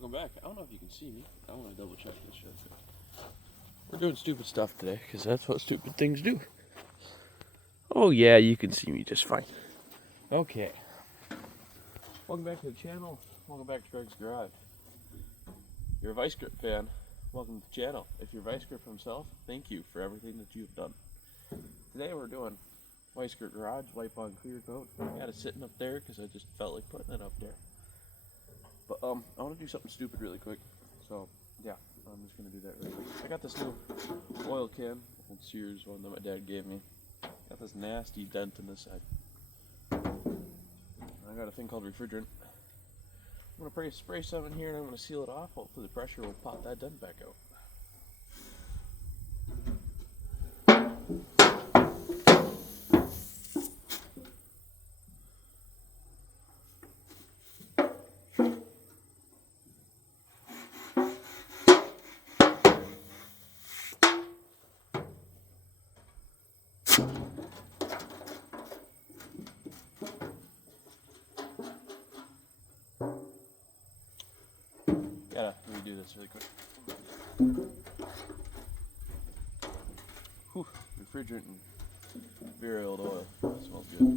welcome back. I don't know if you can see me. I want to double check this shit. We're doing stupid stuff today, because that's what stupid things do. Oh yeah, you can see me just fine. Okay. Welcome back to the channel. Welcome back to Greg's Garage. If you're a Vice Grip fan, welcome to the channel. If you're Vice Grip himself, thank you for everything that you've done. Today we're doing Vice Grip Garage, wipe on clear coat. I got it sitting up there because I just felt like putting it up there. But I want to do something stupid really quick. So yeah, I'm just gonna do that really quick. I got this new oil can, old Sears one that my dad gave me. Got this nasty dent in this side. I got a thing called refrigerant. I'm gonna spray some in here and I'm gonna seal it off. Hopefully the pressure will pop that dent back out. Gotta redo this really quick. Whew, refrigerant and very old oil. It smells good.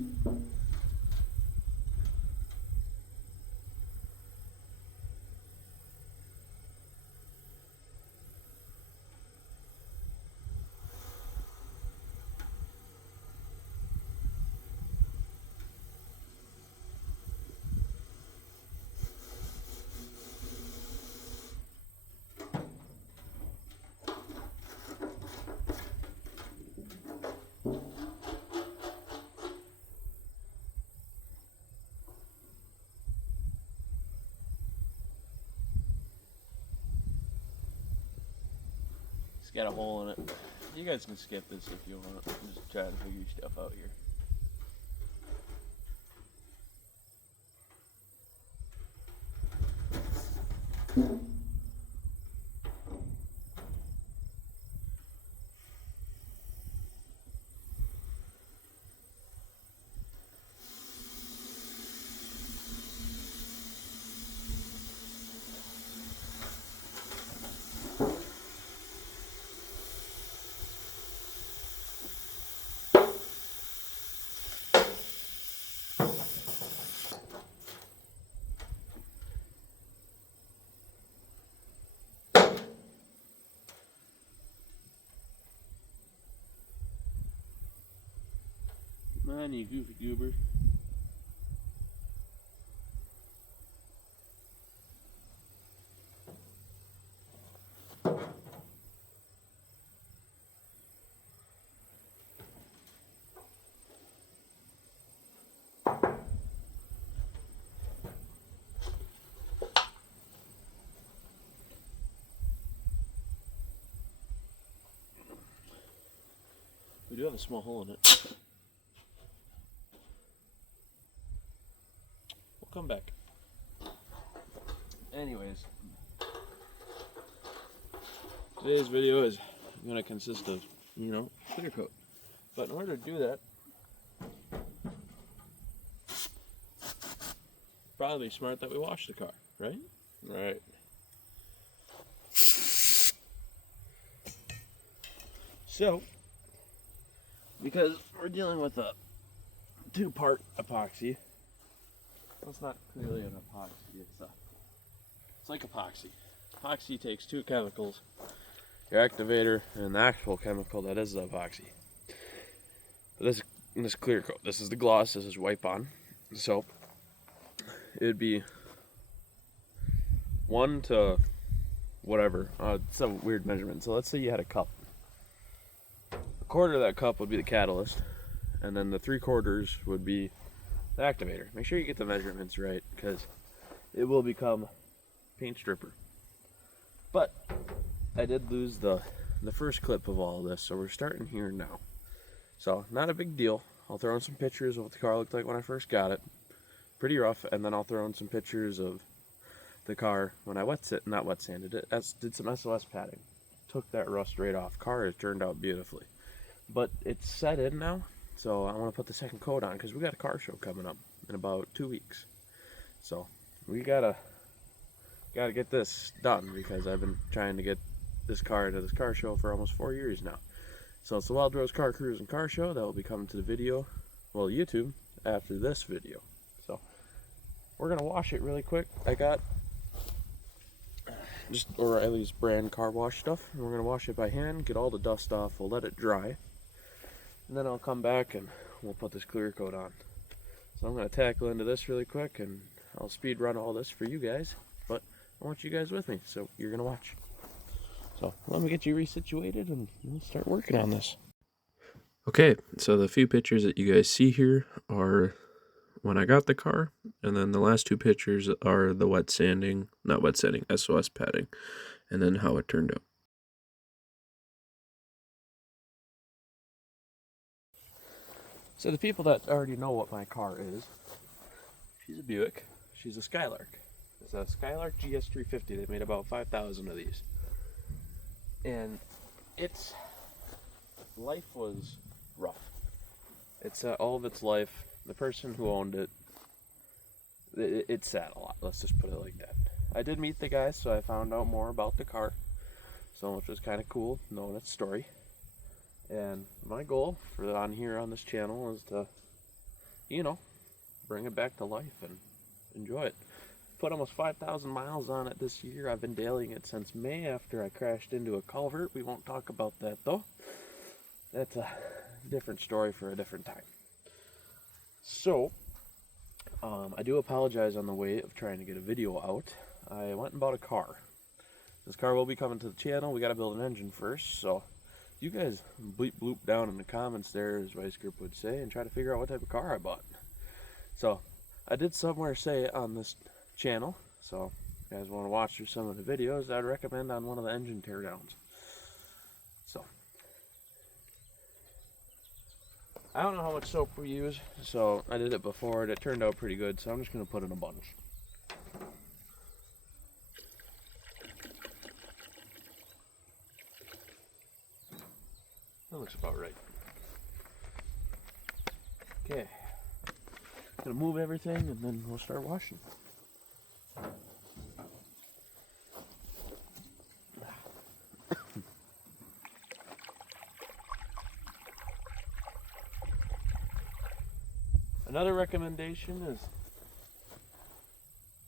It's got a hole in it. You guys can skip this if you want. I'm just trying to figure stuff out here. Man, you goofy goober. We do have a small hole in it. We'll come back. Anyways, today's video is going to consist of, clear coat. But in order to do that, probably smart that we wash the car, right? Right. So, because we're dealing with a two-part epoxy, well, it's not clearly an epoxy, it's like epoxy. Epoxy takes two chemicals, your activator and the actual chemical that is the epoxy. But this clear coat, this is the gloss, this is wipe on. So it would be 1 to whatever, it's a weird measurement. So let's say you had a cup. A quarter of that cup would be the catalyst, and then the 3/4 would be the activator. Make sure you get the measurements right, because it will become paint stripper. But I did lose the first clip of all of this, so we're starting here now. So not a big deal. I'll throw in some pictures of what the car looked like when I first got it. Pretty rough, and then I'll throw in some pictures of the car when I not wet sanded it. Did some SOS padding. Took that rust right off. Car has turned out beautifully. But it's set in now, so I want to put the second coat on because we got a car show coming up in about 2 weeks. So we gotta got to get this done because I've been trying to get this car to this car show for almost 4 years now. So it's the Wild Rose Car Cruise and Car Show that will be coming to the video, well, YouTube, after this video. So we're gonna wash it really quick. I got just O'Reilly's brand car wash stuff, and we're gonna wash it by hand, get all the dust off. We'll let it dry, and then I'll come back and we'll put this clear coat on. So I'm gonna tackle into this really quick, and I'll speed run all this for you guys, but I want you guys with me, so you're gonna watch. So let me get you resituated and we'll start working on this. Okay, so the few pictures that you guys see here are when I got the car, and then the last two pictures are the wet sanding, not wet sanding, SOS padding, and then how it turned out. So the people that already know what my car is, she's a Buick, she's a Skylark. It's a Skylark GS350. They made about 5,000 of these. And its life was rough. It's all of its life. The person who owned it, it's sad a lot. Let's just put it like that. I did meet the guy, so I found out more about the car, so which was kind of cool knowing its story. And my goal for on here on this channel is to, you know, bring it back to life and enjoy it. Put almost 5,000 miles on it this year. I've been dailying it since May after I crashed into a culvert. We won't talk about that though. That's a different story for a different time. So, I do apologize on the way of trying to get a video out. I went and bought a car. This car will be coming to the channel. We got to build an engine first, so you guys bleep bloop down in the comments there, as Vice Grip would say, and try to figure out what type of car I bought. So, I did somewhere say on this channel, so if you guys want to watch through some of the videos, I'd recommend on one of the engine teardowns. So, I don't know how much soap we use, so I did it before and it turned out pretty good, so I'm just going to put in a bunch. That looks about right. Okay. Gonna move everything and then we'll start washing. Another recommendation is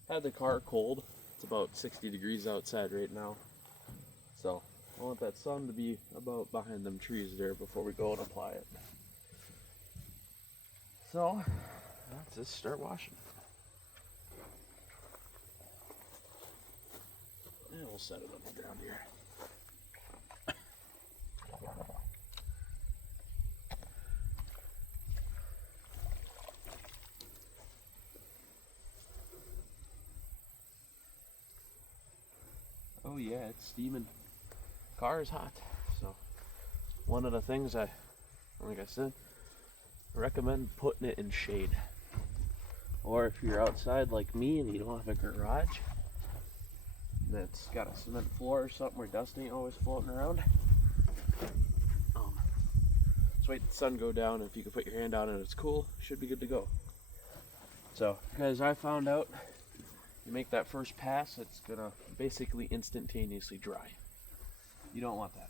have the car cold. It's about 60 degrees outside right now. So I want that sun to be about behind them trees there before we go and apply it. So let's just start washing. And we'll set it on the ground here. Oh yeah, it's steaming. Car is hot. So one of the things like I said, I recommend putting it in shade. Or if you're outside like me and you don't have a garage that's got a cement floor or something where dust ain't always floating around, just wait the sun go down, and if you can put your hand on it, it's cool, should be good to go. So, guys, I found out you make that first pass, it's gonna basically instantaneously dry. You don't want that.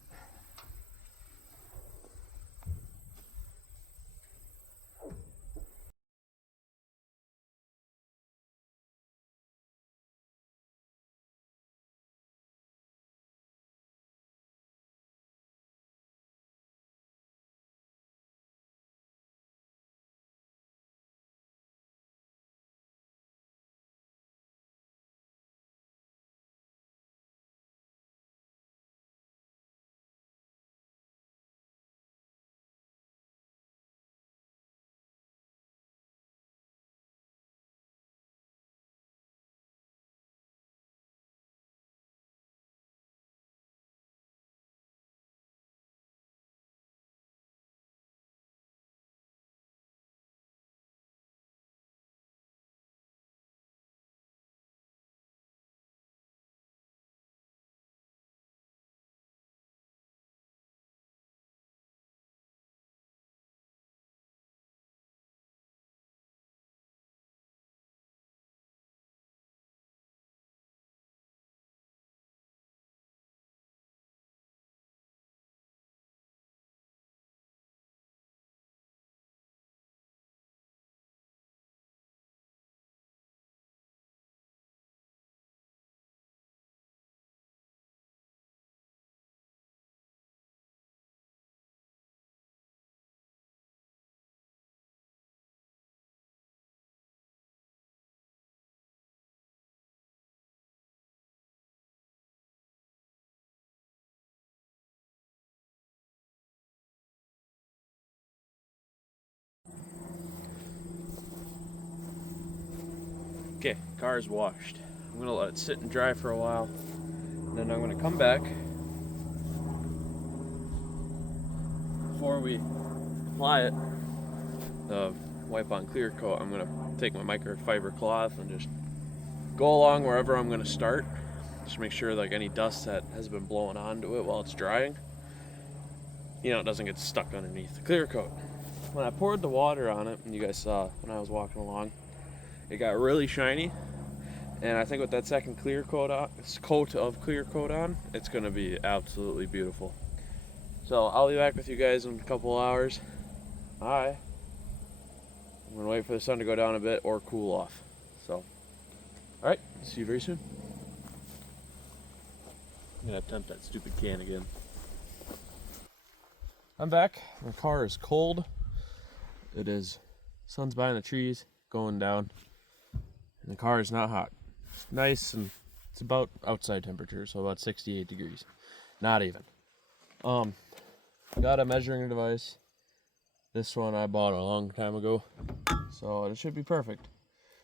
Okay, car is washed. I'm gonna let it sit and dry for a while, and then I'm gonna come back before we apply it. The wipe on clear coat, I'm gonna take my microfiber cloth and just go along wherever I'm gonna start. Just make sure like any dust that has been blowing onto it while it's drying, it doesn't get stuck underneath the clear coat. When I poured the water on it, and you guys saw when I was walking along, it got really shiny. And I think with that second coat of clear coat on, it's gonna be absolutely beautiful. So I'll be back with you guys in a couple hours. I'm gonna wait for the sun to go down a bit or cool off. So, all right, see you very soon. I'm gonna attempt that stupid can again. I'm back. My car is cold. It is, sun's behind the trees, going down, and the car is not hot. It's nice, and it's about outside temperature, so about 68 degrees. Not even. Got a measuring device. This one I bought a long time ago, so it should be perfect.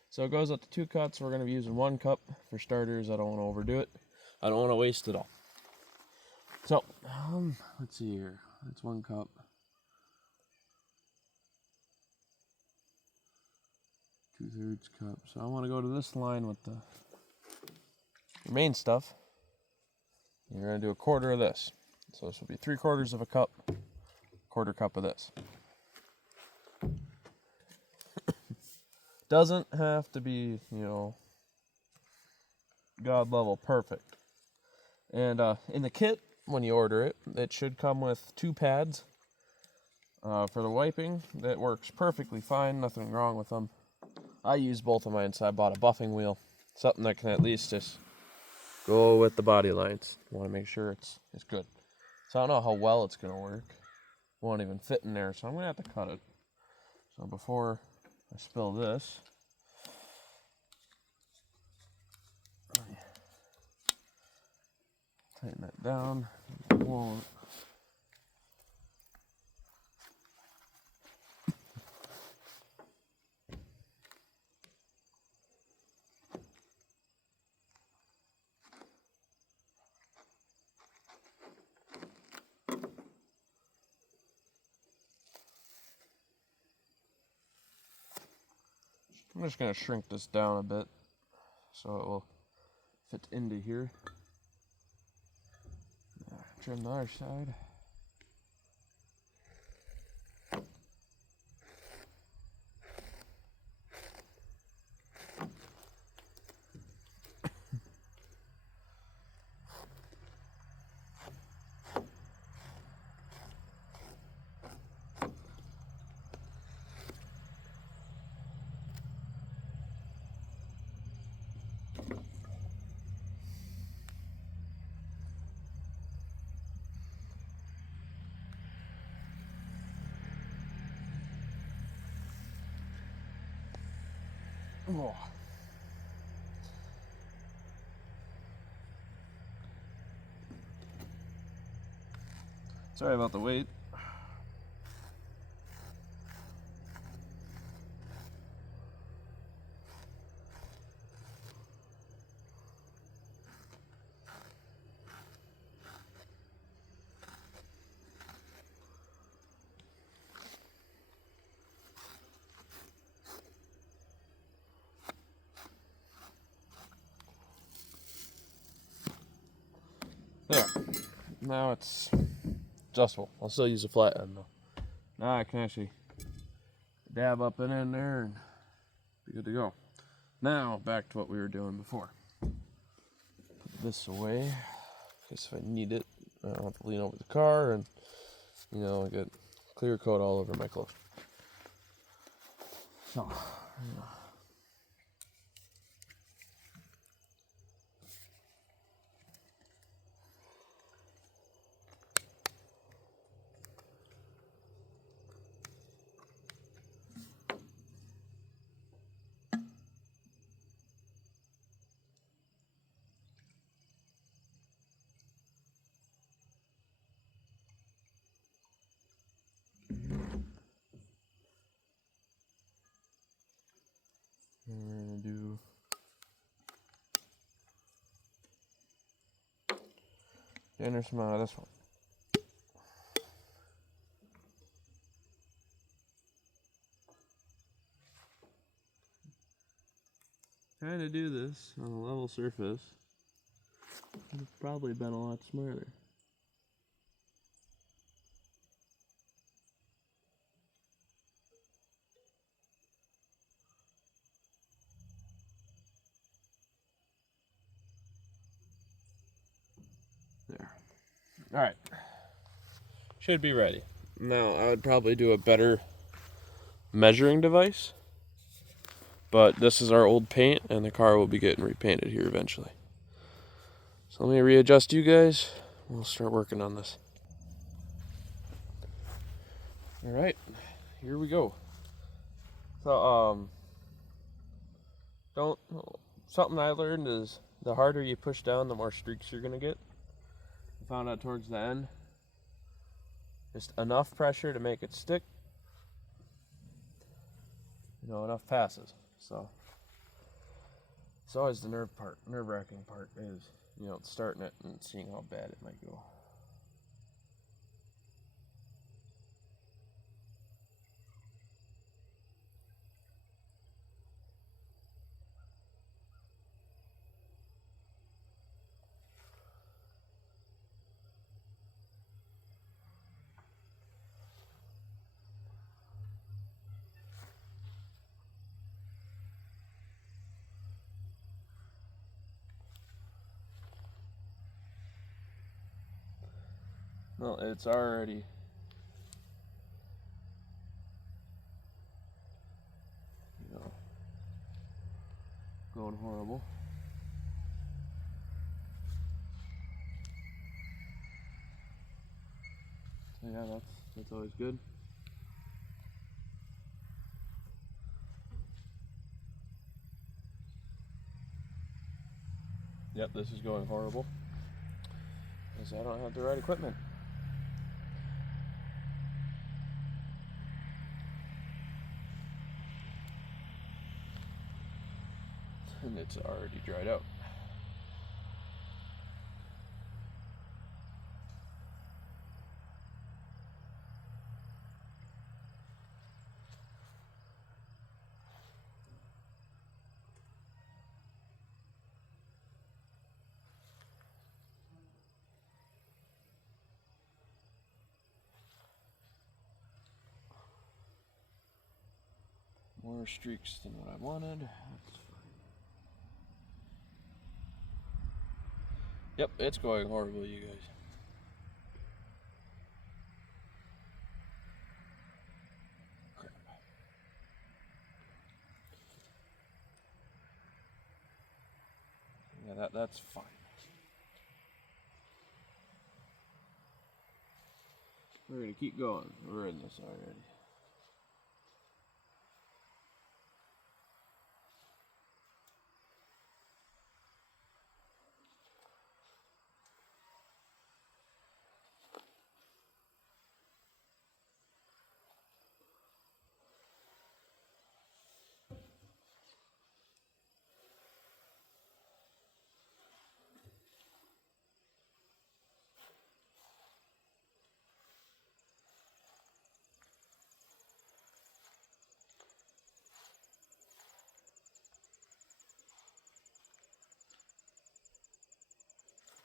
So it goes up to 2 cups. We're gonna be using 1 cup for starters. I don't want to overdo it. I don't want to waste it all. So, let's see here. That's 1 cup. Two-thirds cup. So I want to go to this line with the main stuff. You're going to do a quarter of this. So this will be 3/4 of a cup, 1/4 cup of this. Doesn't have to be, God level perfect. And in the kit, when you order it, it should come with 2 pads for the wiping. That works perfectly fine, nothing wrong with them. I use both of mine, so I bought a buffing wheel, something that can at least just go with the body lines. Want to make sure it's good. So I don't know how well it's going to work. It won't even fit in there, so I'm going to have to cut it. So before I spill this, tighten that down. Won't. I'm just going to shrink this down a bit so it will fit into here. Trim the other side. Oh. Sorry about the wait. There. Now it's adjustable. I'll still use a flat end though. Now I can actually dab up and in there and be good to go. Now back to what we were doing before. Put this away in case if I need it, I don't have to lean over the car and I get clear coat all over my clothes. So, Inner some out of this one. Trying to do this on a level surface would have probably been a lot smarter. There. Alright. Should be ready. Now, I would probably do a better measuring device. But this is our old paint, and the car will be getting repainted here eventually. So let me readjust you guys. We'll start working on this. Alright, here we go. So, something I learned is the harder you push down, the more streaks you're gonna get. I found out towards the end, just enough pressure to make it stick. Enough passes. So it's always the nerve-wracking part is, starting it and seeing how bad it might go. Well, it's already going horrible. So yeah, that's always good. Yep, this is going horrible because I don't have the right equipment. And it's already dried out. More streaks than what I wanted. That's fine. Yep, it's going horrible, you guys. Crap. Yeah, that's fine. We're gonna keep going. We're in this already.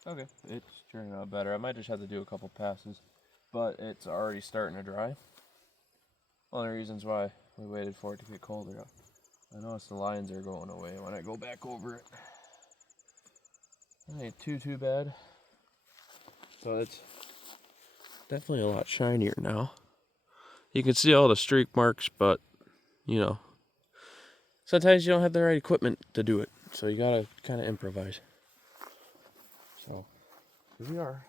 Okay, it's turning out better. I might just have to do a couple passes, but it's already starting to dry. One of the reasons why we waited for it to get colder. I noticed the lines are going away when I go back over it. It ain't too bad. So it's definitely a lot shinier now. You can see all the streak marks, but sometimes you don't have the right equipment to do it. So you gotta kind of improvise. So here we are.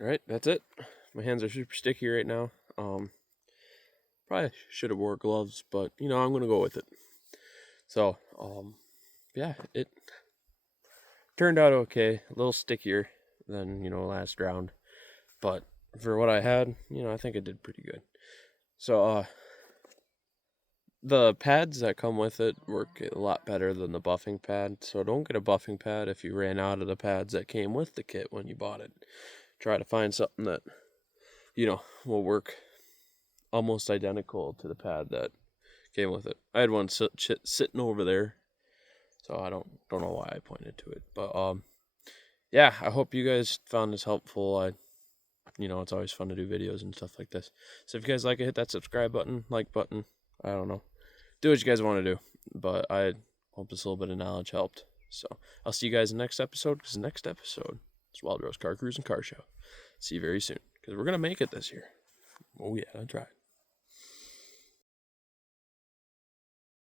Alright, that's it. My hands are super sticky right now. Probably should have wore gloves, but you know, I'm gonna go with it. So, yeah, it turned out okay. A little stickier than, you know, last round. But for what I had, you know, I think I did pretty good. So, the pads that come with it work a lot better than the buffing pad. So don't get a buffing pad if you ran out of the pads that came with the kit when you bought it. Try to find something that, you know, will work almost identical to the pad that came with it. I had one sitting over there, so I don't know why I pointed to it. But yeah, I hope you guys found this helpful. You know, it's always fun to do videos and stuff like this. So if you guys like it, hit that subscribe button, like button. I don't know. Do what you guys want to do. But I hope this little bit of knowledge helped. So I'll see you guys in the next episode, because the next episode is Wild Rose Car Cruise and Car Show. See you very soon, because we're going to make it this year. Oh yeah, that's right.